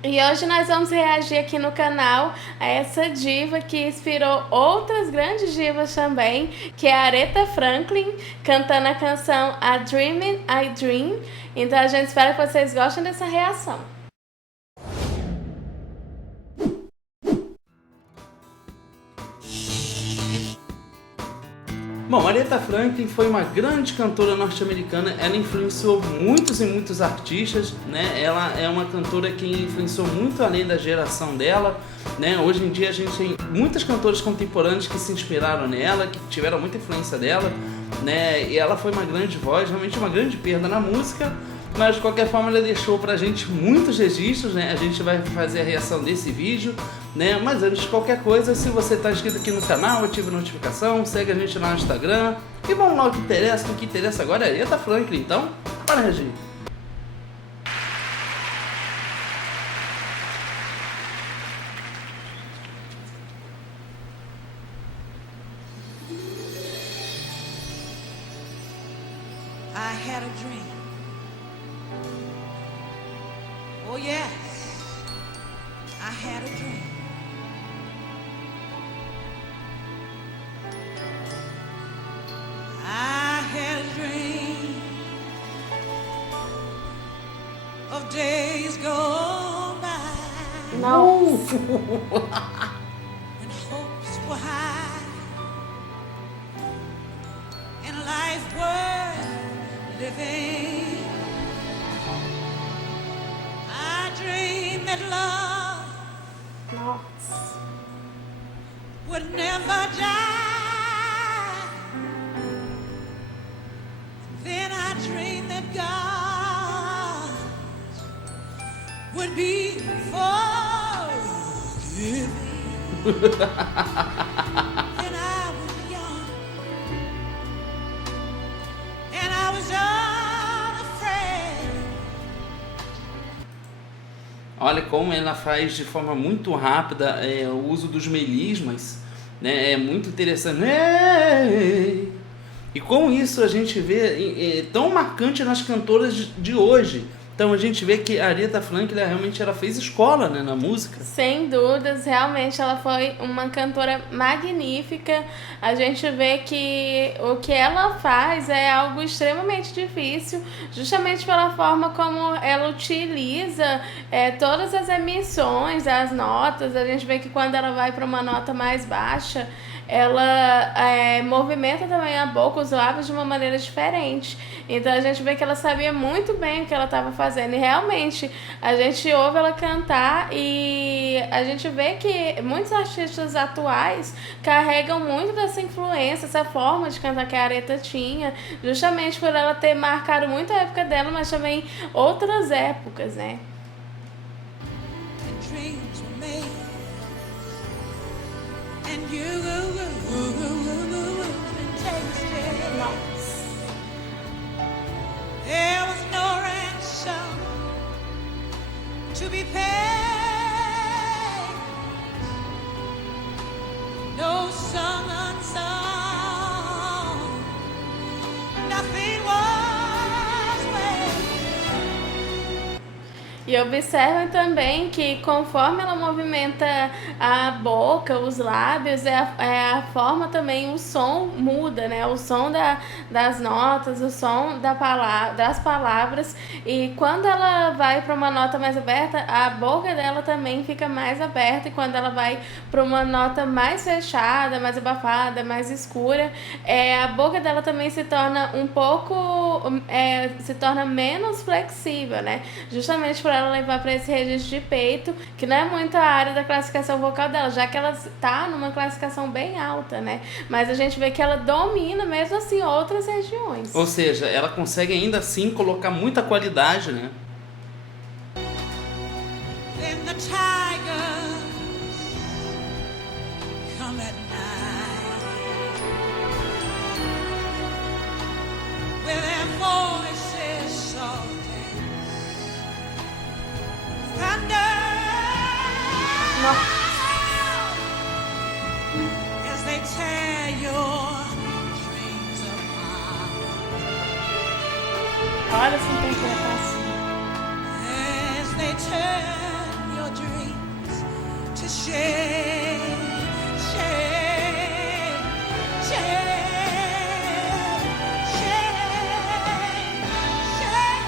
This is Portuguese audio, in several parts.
E hoje nós vamos reagir aqui no canal a essa diva que inspirou outras grandes divas também, que é a Aretha Franklin, cantando a canção A Dreamin' I Dream. Então a gente espera que vocês gostem dessa reação. Bom, Aretha Franklin foi uma grande cantora norte-americana, ela influenciou muitos e muitos artistas, né? Ela é uma cantora que influenciou muito além da geração dela, né? Hoje em dia a gente tem muitas cantoras contemporâneas que se inspiraram nela, que tiveram muita influência dela, né? E ela foi uma grande voz, realmente uma grande perda na música, mas de qualquer forma ela deixou pra gente muitos registros, né? A gente vai fazer a reação desse vídeo, né? Mas antes de qualquer coisa, se você tá inscrito aqui no canal, ative a notificação, segue a gente lá no Instagram e vamos lá, o que interessa agora é a Aretha Franklin, então bora reagir. I had a dream. Oh yes, I had a dream. I had a dream of days gone by Não. when hopes were high and life worth living. I dreamed that love Nossa. would never die. Then I dreamed that God would be forgiving. Then I was young and I was unafraid. Olha como ela faz de forma muito rápida o uso dos melismas, né? É muito interessante. E com isso a gente vê tão marcante nas cantoras de hoje. Então a gente vê que a Aretha Franklin realmente ela fez escola, né, na música. Sem dúvidas, realmente ela foi uma cantora magnífica. A gente vê que o que ela faz é algo extremamente difícil, justamente pela forma como ela utiliza todas as emissões, as notas. A gente vê que quando ela vai para uma nota mais baixa, ela movimenta também a boca, os lábios de uma maneira diferente. Então a gente vê que ela sabia muito bem o que ela estava fazendo. E realmente a gente ouve ela cantar e a gente vê que muitos artistas atuais carregam muito dessa influência, essa forma de cantar que a Aretha tinha, justamente por ela ter marcado muito a época dela, mas também outras épocas, né? Dreams were made, and you tasted. Nossa. There was no ransom to be paid, no song unsung, nothing was wasted. E observem também que conforme ela movimenta a boca, os lábios, a forma também, o som muda, né? O som das notas, o som das palavras. E quando ela vai para uma nota mais aberta, a boca dela também fica mais aberta. E quando ela vai para uma nota mais fechada, mais abafada, mais escura, a boca dela também se torna um pouco... se torna menos flexível, né? Justamente por ela levar para esse registro de peito, que não é muito a área da classificação vocal dela, já que ela tá numa classificação bem alta, né? Mas a gente vê que ela domina mesmo assim outras regiões. Ou seja, ela consegue ainda assim colocar muita qualidade, né? Then the tigers come at night with their voices soft as thunder. As they tear your dreams apart. Olha essa interpretação. As they turn to share, share, share, share, share.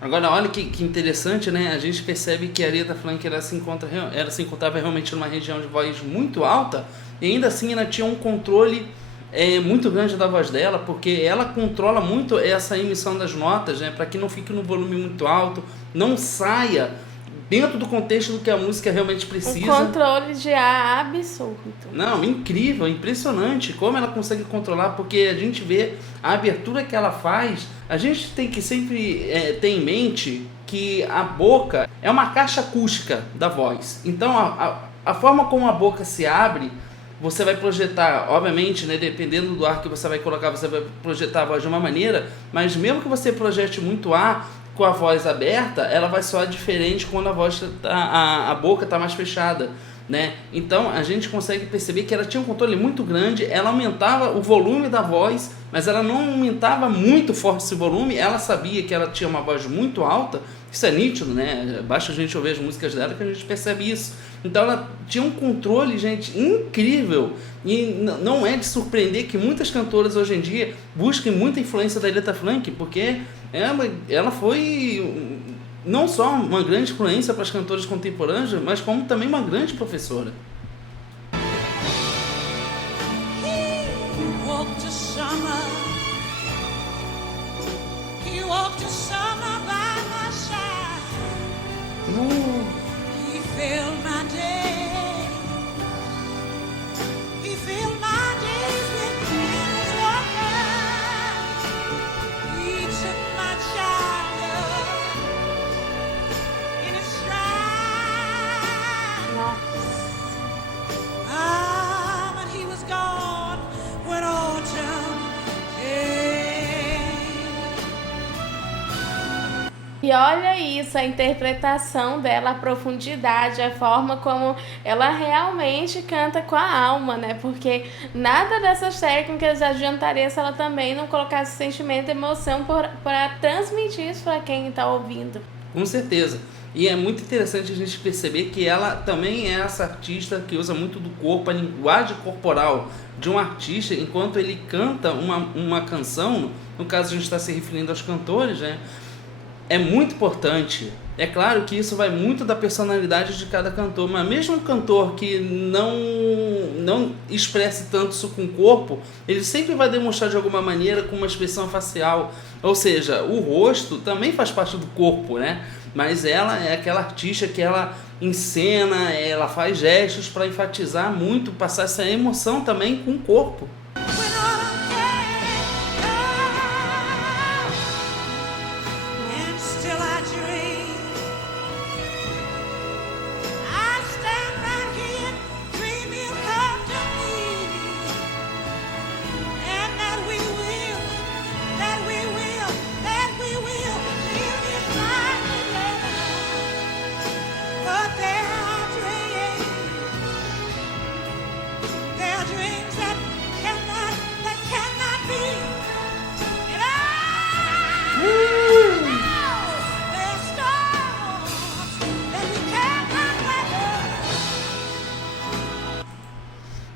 Agora, olha que interessante, né? A gente percebe que a Aretha Franklin ela se encontrava realmente numa região de voz muito alta e ainda assim ela tinha um controle muito grande da voz dela, porque ela controla muito essa emissão das notas, né? Para que não fique no volume muito alto, não saia dentro do contexto do que a música realmente precisa. Um controle de ar absurdo. Não, incrível, impressionante como ela consegue controlar, porque a gente vê a abertura que ela faz. A gente tem que sempre ter em mente que a boca é uma caixa acústica da voz. Então a forma como a boca se abre, você vai projetar, obviamente, né, dependendo do ar que você vai colocar, você vai projetar a voz de uma maneira, mas mesmo que você projete muito ar, com a voz aberta, ela vai soar diferente quando a boca está mais fechada, né? Então a gente consegue perceber que ela tinha um controle muito grande, ela aumentava o volume da voz, mas ela não aumentava muito forte esse volume, ela sabia que ela tinha uma voz muito alta, isso é nítido, né? Basta a gente ouvir as músicas dela que a gente percebe isso. Então ela tinha um controle, gente, incrível. E não é de surpreender que muitas cantoras hoje em dia busquem muita influência da Aretha Franklin, porque ela foi não só uma grande influência para as cantoras contemporâneas, mas como também uma grande professora. He walked to summer. He walked to summer by my side. He filled my day. He filled my days with his water. He took my childhood in his stride. But he was gone when autumn came. E olha isso, a interpretação dela, a profundidade, a forma como ela realmente canta com a alma, né? Porque nada dessas técnicas adiantaria se ela também não colocasse sentimento e emoção para transmitir isso para quem está ouvindo. Com certeza. E é muito interessante a gente perceber que ela também é essa artista que usa muito do corpo, a linguagem corporal de um artista, enquanto ele canta uma canção, no caso a gente está se referindo aos cantores, né? É muito importante. É claro que isso vai muito da personalidade de cada cantor, mas mesmo um cantor que não expresse tanto isso com o corpo, ele sempre vai demonstrar de alguma maneira com uma expressão facial. Ou seja, o rosto também faz parte do corpo, né? Mas ela é aquela artista que ela encena, ela faz gestos para enfatizar muito, passar essa emoção também com o corpo. When autumn came, and still I dream. I stand right here, dreaming you'll come to me, and that we will live this life together. But there are dreams that cannot be. And there's storms that we cannot weather.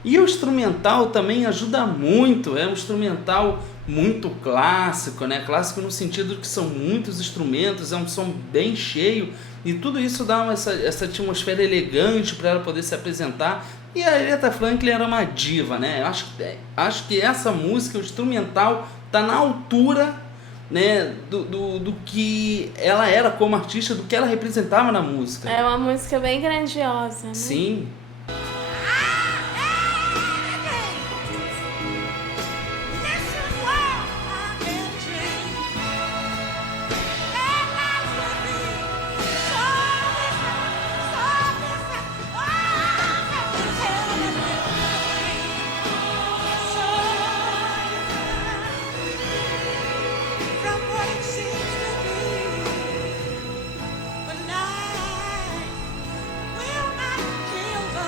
E o instrumental também ajuda muito, é um instrumental muito clássico, né? Clássico no sentido que são muitos instrumentos, é um som bem cheio e tudo isso dá essa atmosfera elegante para ela poder se apresentar. E a Aretha Franklin era uma diva, né? Acho que essa música, o instrumental, tá na altura, né, do que ela era como artista, do que ela representava na música. É uma música bem grandiosa, né? Sim. From what it seems to be, but life will not kill the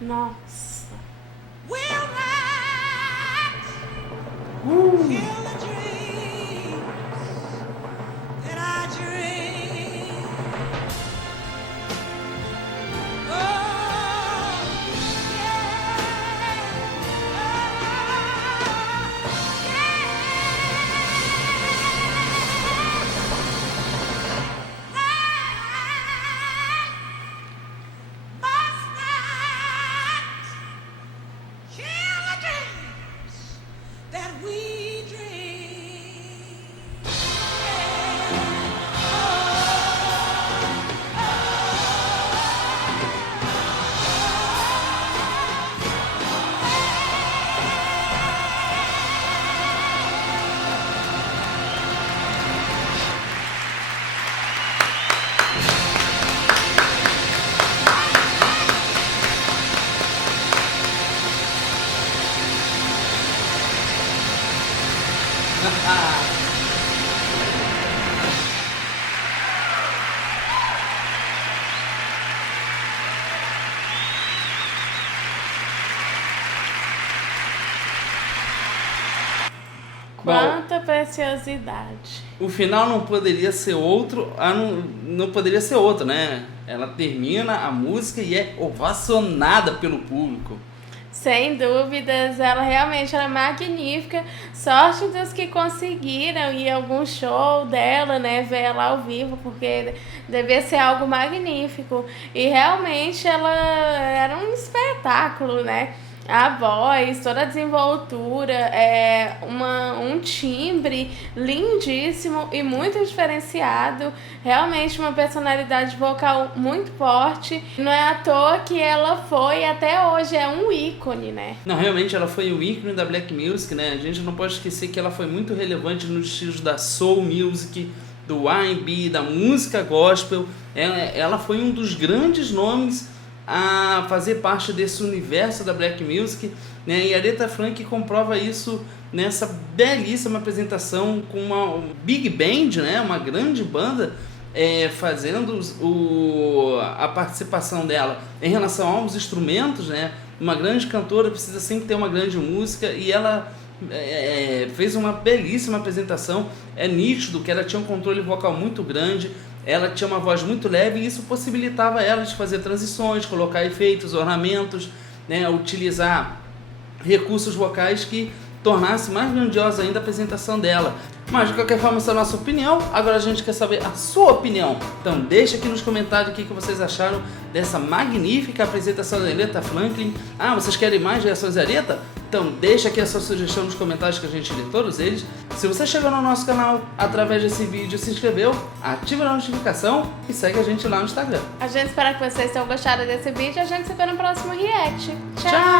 Nossa. will not kill the dreams that I dream. Oh, must not kill the dreams that we dream. Quanta preciosidade. O final não poderia ser outro, não poderia ser outro, né? Ela termina a música e é ovacionada pelo público. Sem dúvidas, ela realmente era magnífica. Sorte dos que conseguiram ir a algum show dela, né? Ver ela ao vivo, porque devia ser algo magnífico. E realmente ela era um espetáculo, né? A voz, toda a desenvoltura, um timbre lindíssimo e muito diferenciado. Realmente uma personalidade vocal muito forte. Não é à toa que ela foi, até hoje, é um ícone, né? Não, realmente ela foi o ícone da Black Music, né? A gente não pode esquecer que ela foi muito relevante nos estilos da Soul Music, do R&B, da música gospel. Ela foi um dos grandes nomes a fazer parte desse universo da Black Music, né? E a Aretha Franklin comprova isso nessa belíssima apresentação com uma big band, né? Uma grande banda, fazendo a participação dela em relação aos instrumentos, né? Uma grande cantora precisa sempre ter uma grande música, e ela fez uma belíssima apresentação. É nítido que ela tinha um controle vocal muito grande, ela tinha uma voz muito leve, e isso possibilitava ela de fazer transições, colocar efeitos, ornamentos, né, utilizar recursos vocais que tornasse mais grandiosa ainda a apresentação dela. Mas de qualquer forma, essa é a nossa opinião. Agora a gente quer saber a sua opinião. Então deixa aqui nos comentários o que vocês acharam dessa magnífica apresentação da Aretha Franklin. Ah, vocês querem mais reações da Aretha? Então deixa aqui a sua sugestão nos comentários que a gente lê todos eles. Se você chegou no nosso canal através desse vídeo, se inscreveu, ativa a notificação e segue a gente lá no Instagram. A gente espera que vocês tenham gostado desse vídeo e a gente se vê no próximo react. Tchau! Tchau!